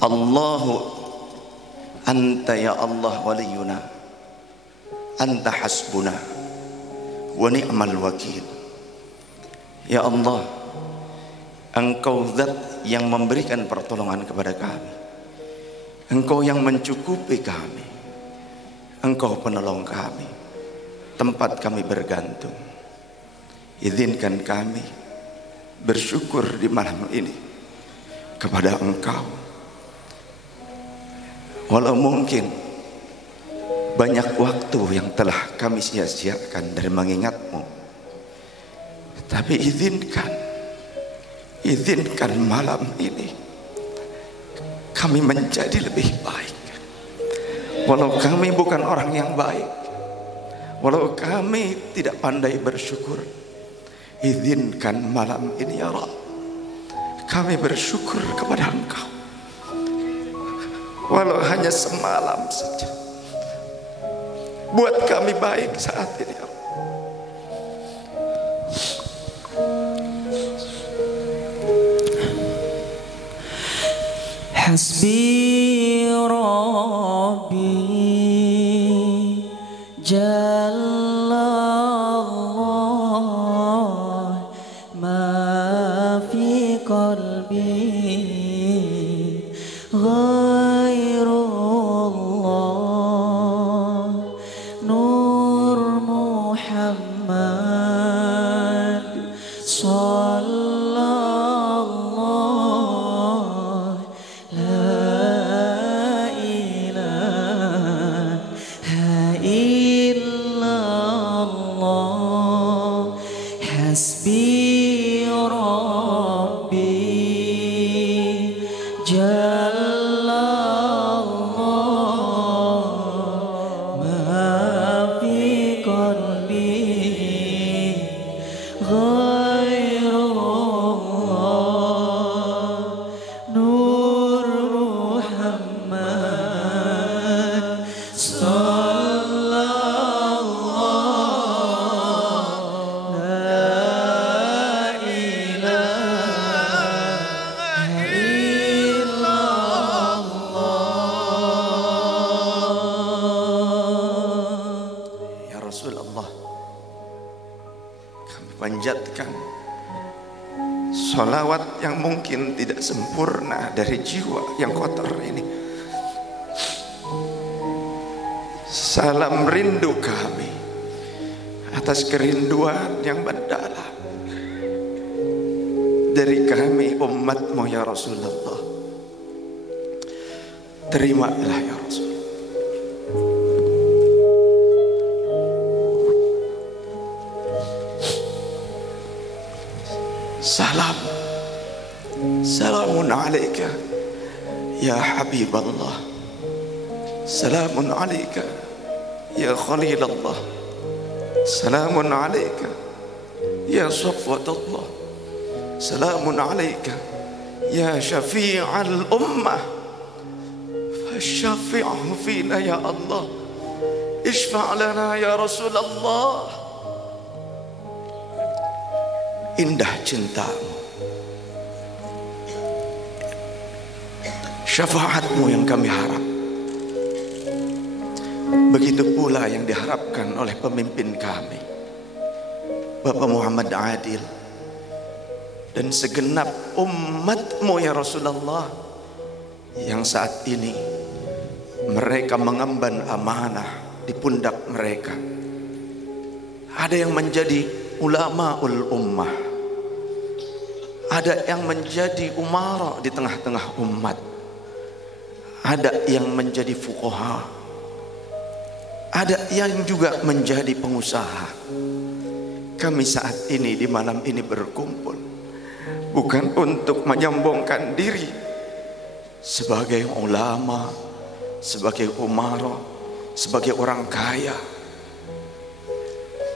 Allahu anta ya Allah waliyuna, anta hasbuna wa ni'mal wakil. Ya Allah, Engkau zat yang memberikan pertolongan kepada kami, Engkau yang mencukupi kami, Engkau penolong kami, tempat kami bergantung. Izinkan kami bersyukur di malam ini kepada Engkau. Walau mungkin banyak waktu yang telah kami sia-siakan dari mengingat-Mu, tapi izinkan malam ini kami menjadi lebih baik. Walau kami bukan orang yang baik, walau kami tidak pandai bersyukur, izinkan malam ini ya Rabb kami bersyukur kepada Engkau, walau hanya semalam saja. Buat kami baik saat ini ya Rabb. Hasbi Rabbi Jallallah ma fi qalbi ghairullah Nur Muhammad sallallahu la ilaha illallah. Hasbi Rabbi Jallallah ma fi qalbi ghairullah Nur Muhammad sallallahu la ilaha illallah. Ya Rasulullah, kami panjatkan salawat yang mungkin tidak sempurna dari jiwa yang kotor ini. Salam rindu kami atas kerinduan yang mendalam dari kami umat-Mu ya Rasulullah. Terimalah ya Rasul. Salamun alaika ya Habiballah, salamun alaika ya Khalilallah, salamun alaika ya Safwatullah, salamun alaika ya Syafi'al ummah, fasyafi'hu fina ya Allah, ishfa' lana ya Rasulullah. Indah cinta-Mu, syafaat-Mu yang kami harap. Begitu pula yang diharapkan oleh pemimpin kami, Bapak Muhammad Adil, dan segenap umat-Mu ya Rasulullah, yang saat ini mereka mengemban amanah di pundak mereka. Ada yang menjadi ulamaul ummah, ada yang menjadi umara di tengah-tengah umat, ada yang menjadi fuqaha, ada yang juga menjadi pengusaha. Kami saat ini di malam ini berkumpul bukan untuk menyombongkan diri sebagai ulama, sebagai umara, sebagai orang kaya.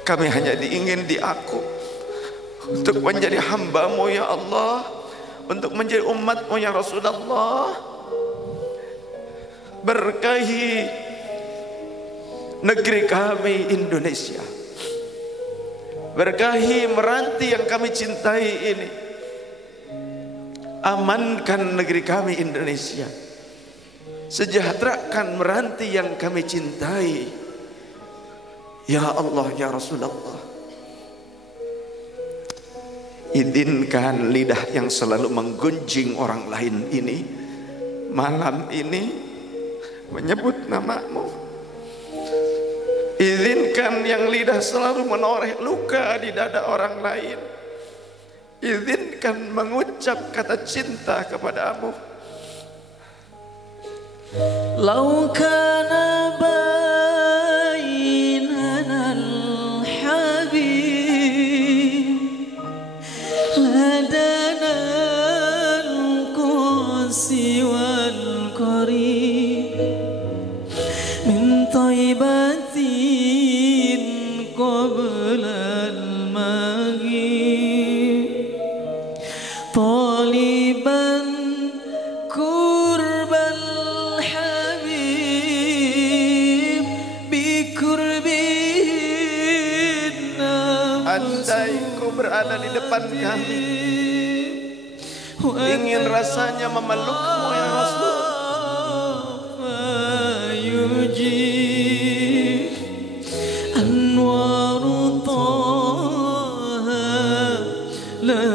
Kami hanya ingin diaku untuk menjadi hamba-Mu ya Allah, untuk menjadi umat-Mu ya Rasulullah. Berkahi negeri kami Indonesia, berkahi Meranti yang kami cintai ini. Amankan negeri kami Indonesia sejahterakan meranti yang kami cintai. Ya Allah, ya Rasulullah, izinkan lidah yang selalu menggunjing orang lain ini malam ini menyebut nama-Mu. Izinkan yang lidah selalu menoreh luka di dada orang lain. Izinkan mengucap kata cinta kepadamu. Lau kana bainana al-habib ladana al-qasi wal-qarib min taibatin qabla al-maghrib taliban kurbal habib bikurbihin Andai Kau berada di depan kami, ingin rasanya memeluk-Mu ya Rasul. Anwaru Taha la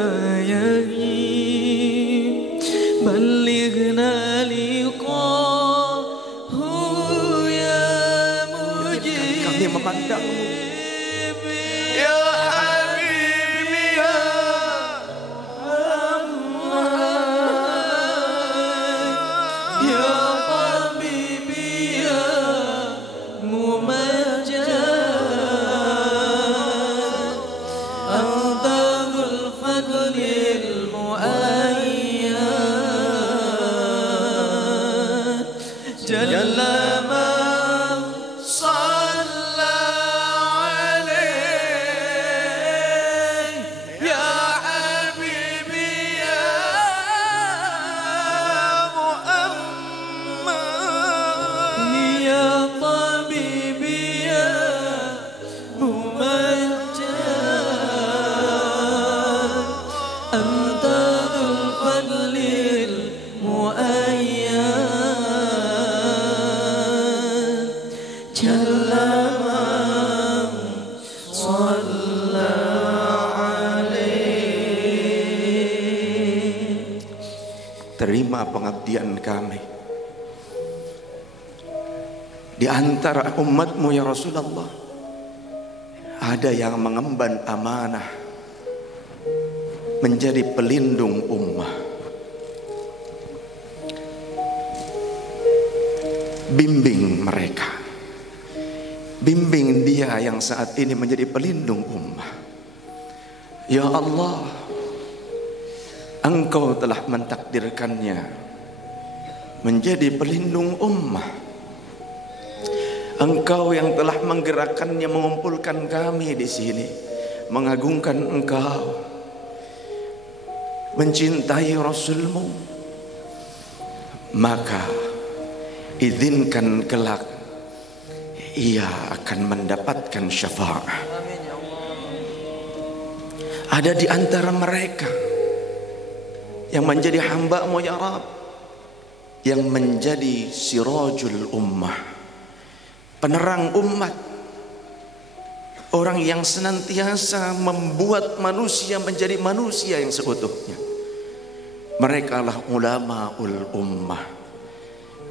yaghib balighna liqahu ya mujib. Kami memandang-Mu ya Habibi ya Ya Habibi ya Mumajjad Anta dhul fadlil muayyad Jalla man salla alaih Ya Habibi ya Ya Tabibi ya Mumajjad Anta dhul fadlil muayyad Jalla man shalla alaih. terima pengabdian kami di antara umat-Mu ya Rasulullah. Ada yang mengemban amanah menjadi pelindung ummah. Bimbing mereka, bimbing dia yang saat ini menjadi pelindung ummah. Ya Allah, Engkau telah mentakdirkannya menjadi pelindung ummah. Engkau yang telah menggerakkannya, mengumpulkan kami di sini, mengagungkan Engkau, mencintai Rasul-Mu. Maka izinkan kelak ia akan mendapatkan syafaat. Ada di antara mereka yang menjadi hamba-Mu ya Rabb, yang menjadi sirajul ummah, penerang umat, orang yang senantiasa membuat manusia menjadi manusia yang seutuhnya. Mereka lah ulamaul ummah,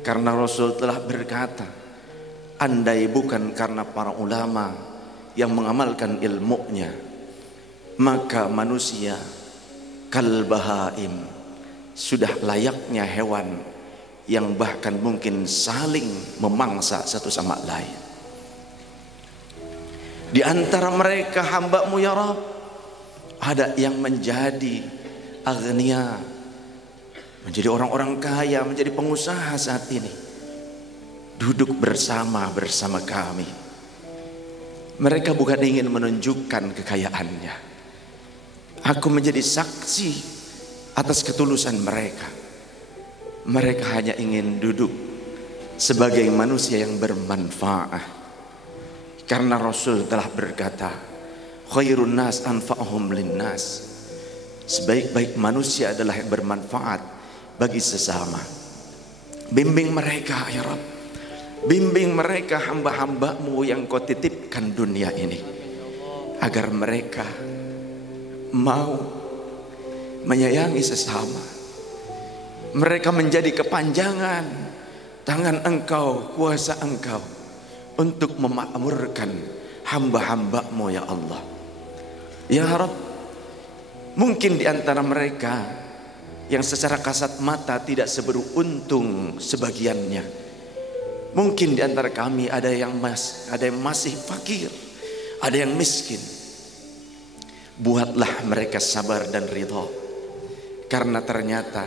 karena Rasul telah berkata, andai bukan karena para ulama yang mengamalkan ilmunya, maka manusia kalbahaim, sudah layaknya hewan yang bahkan mungkin saling memangsa satu sama lain. Di antara mereka hamba-Mu ya Rabb, ada yang menjadi aghnia, menjadi orang-orang kaya, menjadi pengusaha saat ini, duduk bersama kami. Mereka bukan ingin menunjukkan kekayaannya. Aku menjadi saksi atas ketulusan mereka. Mereka hanya ingin duduk sebagai manusia yang bermanfaat, karena Rasul telah berkata, khairun nas anfa'uhum linnas, sebaik-baik manusia adalah yang bermanfaat bagi sesama. Bimbing mereka ya Rabb. Bimbing mereka hamba-hambamu yang kau titipkan dunia ini, agar mereka mau menyayangi sesama. Mereka menjadi kepanjangan tangan Engkau, kuasa Engkau untuk memakmurkan hamba-hambamu ya Allah. Ya Rabb, mungkin di antara mereka yang secara kasat mata tidak seberuntung sebagiannya. Mungkin di antara kami ada yang masih fakir, ada yang miskin. Buatlah mereka sabar dan ridha, karena ternyata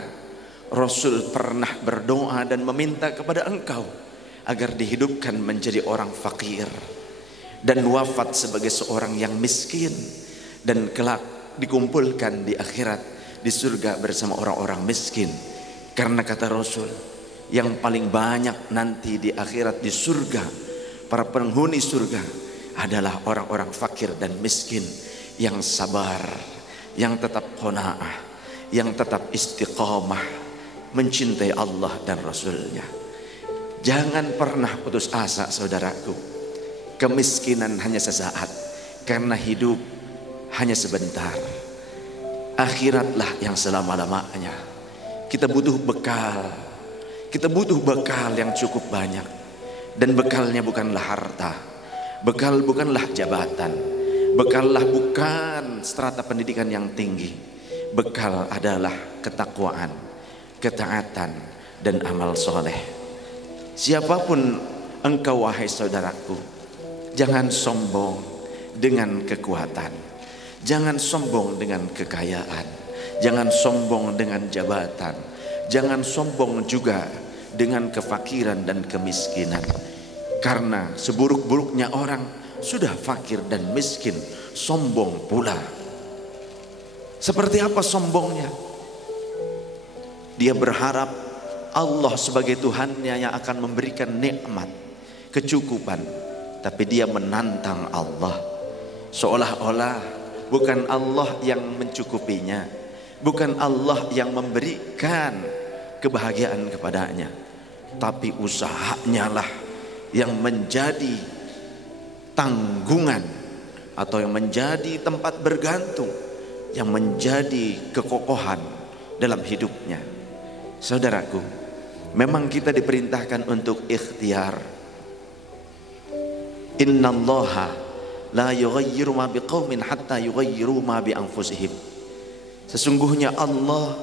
Rasul pernah berdoa dan meminta kepada Engkau agar dihidupkan menjadi orang fakir dan wafat sebagai seorang yang miskin, dan kelak dikumpulkan di akhirat di surga bersama orang-orang miskin. Karena kata Rasul, yang paling banyak nanti di akhirat di surga, para penghuni surga adalah orang-orang fakir dan miskin yang sabar, yang tetap qanaah, yang tetap istiqamah mencintai Allah dan Rasulnya. Jangan pernah putus asa saudaraku. Kemiskinan hanya sesaat, karena hidup hanya sebentar. Akhiratlah yang selama-lamanya. Kita butuh bekal. Kita butuh bekal yang cukup banyak. Dan bekalnya bukanlah harta. Bekal bukanlah jabatan. Bekallah bukan strata pendidikan yang tinggi. Bekal adalah ketakwaan, ketaatan, dan amal soleh. Siapapun engkau wahai saudaraku, jangan sombong dengan kekuatan. Jangan sombong dengan kekayaan. Jangan sombong dengan jabatan. Jangan sombong juga dengan kefakiran dan kemiskinan. Karena seburuk-buruknya orang sudah fakir dan miskin, sombong pula. Seperti apa sombongnya? Dia berharap Allah sebagai Tuhannya yang akan memberikan nikmat, kecukupan, tapi dia menantang Allah, seolah-olah bukan Allah yang mencukupinya, bukan Allah yang memberikan kebahagiaan kepadanya, tapi usahanya lah yang menjadi tanggungan atau yang menjadi tempat bergantung, yang menjadi kekokohan dalam hidupnya. Saudaraku, memang kita diperintahkan untuk ikhtiar. Innallaha la yughayyiru ma biqaumin hatta yughayyiru ma bi anfusihim. Sesungguhnya Allah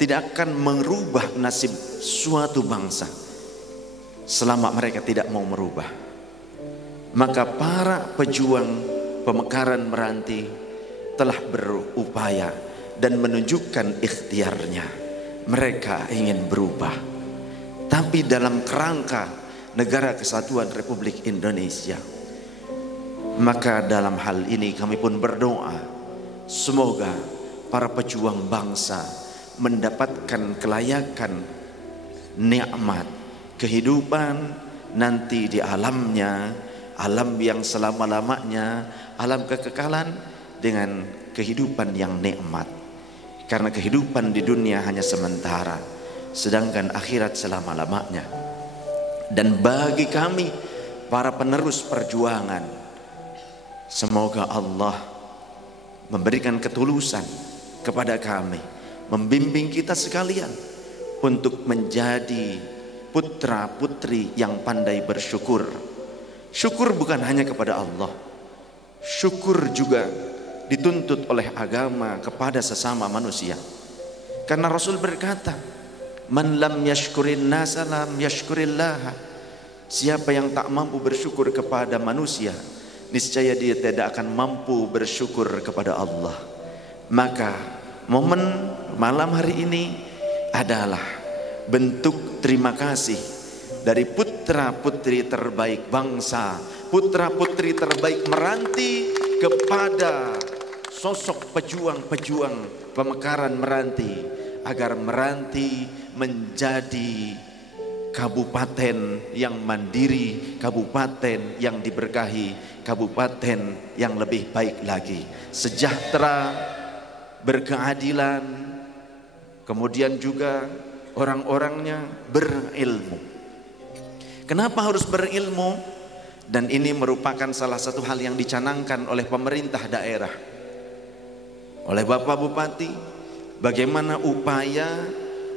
tidak akan merubah nasib suatu bangsa selama mereka tidak mau merubah. Maka para pejuang pemekaran meranti telah berupaya dan menunjukkan ikhtiarnya. Mereka ingin berubah, tapi dalam kerangka Negara Kesatuan Republik Indonesia. Maka dalam hal ini kami pun berdoa, semoga para pejuang bangsa mendapatkan kelayakan nikmat kehidupan nanti di alamnya, alam yang selama-lamanya, alam kekekalan dengan kehidupan yang nikmat. Karena kehidupan di dunia hanya sementara, sedangkan akhirat selama-lamanya. Dan bagi kami para penerus perjuangan, semoga Allah memberikan ketulusan kepada kami, membimbing kita sekalian untuk menjadi putra putri yang pandai bersyukur. Syukur bukan hanya kepada Allah, syukur juga dituntut oleh agama kepada sesama manusia. Karena Rasul berkata, man lam yashkurin nasa lam yashkurillah. Siapa yang tak mampu bersyukur kepada manusia, niscaya dia tidak akan mampu bersyukur kepada Allah. Maka momen malam hari ini adalah bentuk terima kasih dari putra putri terbaik bangsa, putra putri terbaik meranti, kepada sosok pejuang-pejuang pemekaran meranti, agar meranti menjadi kabupaten yang mandiri, kabupaten yang diberkahi, kabupaten yang lebih baik lagi, sejahtera, berkeadilan, kemudian juga orang-orangnya berilmu. Kenapa harus berilmu? Dan ini merupakan salah satu hal yang dicanangkan oleh pemerintah daerah, oleh Bapak Bupati. Bagaimana upaya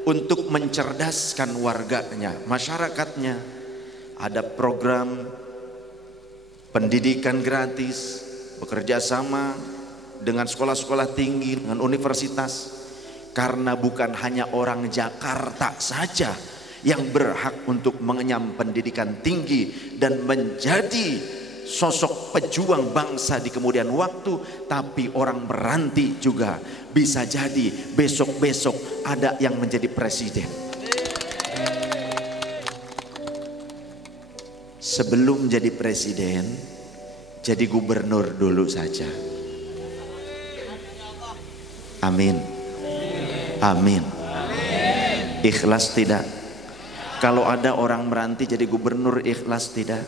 untuk mencerdaskan warganya, masyarakatnya. Ada program pendidikan gratis, bekerja sama dengan sekolah-sekolah tinggi, dengan universitas. Karena bukan hanya orang Jakarta saja yang berhak untuk mengenyam pendidikan tinggi dan menjadi sosok pejuang bangsa di kemudian waktu, tapi orang Meranti juga bisa jadi besok-besok ada yang menjadi presiden. Sebelum jadi presiden, jadi gubernur dulu saja. Amin. Amin. Ikhlas tidak? Kalau ada orang Meranti jadi gubernur, ikhlas tidak?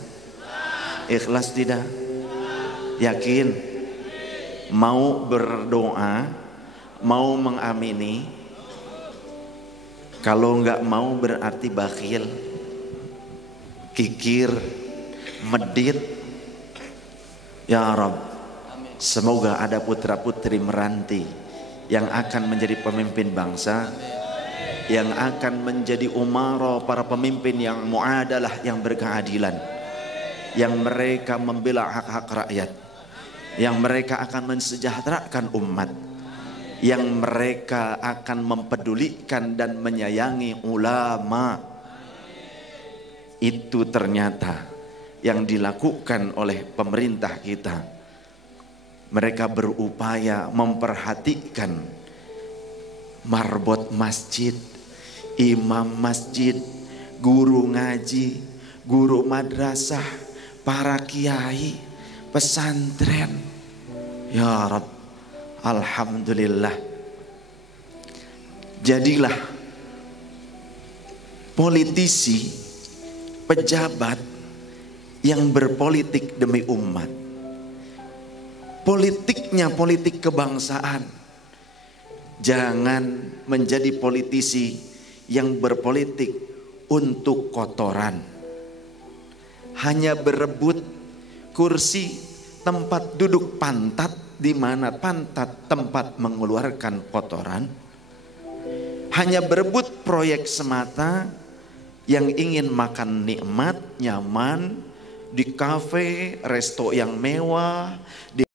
Ikhlas tidak? Yakin? Mau berdoa, mau mengamini? Kalau enggak mau berarti bakhil, kikir, medit. Ya Rabb, semoga ada putra-putri Meranti yang akan menjadi pemimpin bangsa, yang akan menjadi umara, para pemimpin yang muadalah, yang berkeadilan, yang mereka membela hak-hak rakyat, yang mereka akan mensejahterakan umat, yang mereka akan mempedulikan dan menyayangi ulama. Itu ternyata yang dilakukan oleh pemerintah kita. Mereka berupaya memperhatikan marbot masjid, imam masjid, guru ngaji, guru madrasah, para kiai, pesantren. Ya Rabb, alhamdulillah. Jadilah politisi, pejabat yang berpolitik demi umat. Politiknya politik kebangsaan. Jangan menjadi politisi yang berpolitik untuk kotoran, hanya berebut kursi, tempat duduk pantat, di mana pantat tempat mengeluarkan kotoran. Hanya berebut proyek semata, yang ingin makan nikmat, nyaman, di kafe, resto yang mewah, di